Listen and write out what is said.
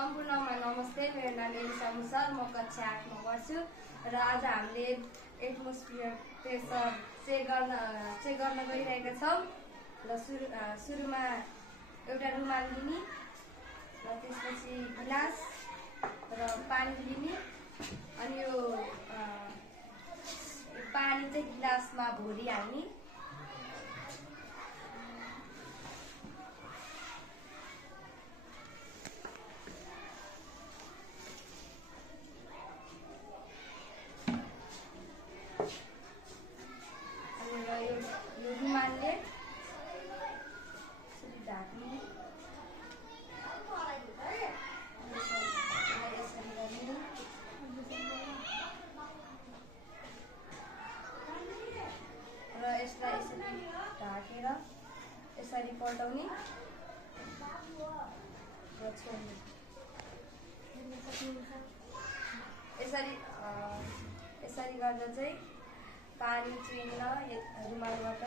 सम्पूर्णमा नमस्ते। मेरो नाम एलिसा मुसर, म कक्षा 8 मा पढ्छु र आज हामीले एटमोस्फियर प्रेसर चेक गर्न गइरहेका छौं। र सुरुमा एउटा रुमाल लिने र त्यसपछि गिलास र पानी लिने अनि यो पानी चाहिँ गिलासमा भरि हाल्ने। यो रुमालले यसरी ढाक्ने, यसरी गर्ने र यसलाई यसरी ढाकेर यसरी पल्टाउने र छोड्ने। यसरी गर्दा चाहिँ पानी चुहिन्न रुमालबाट।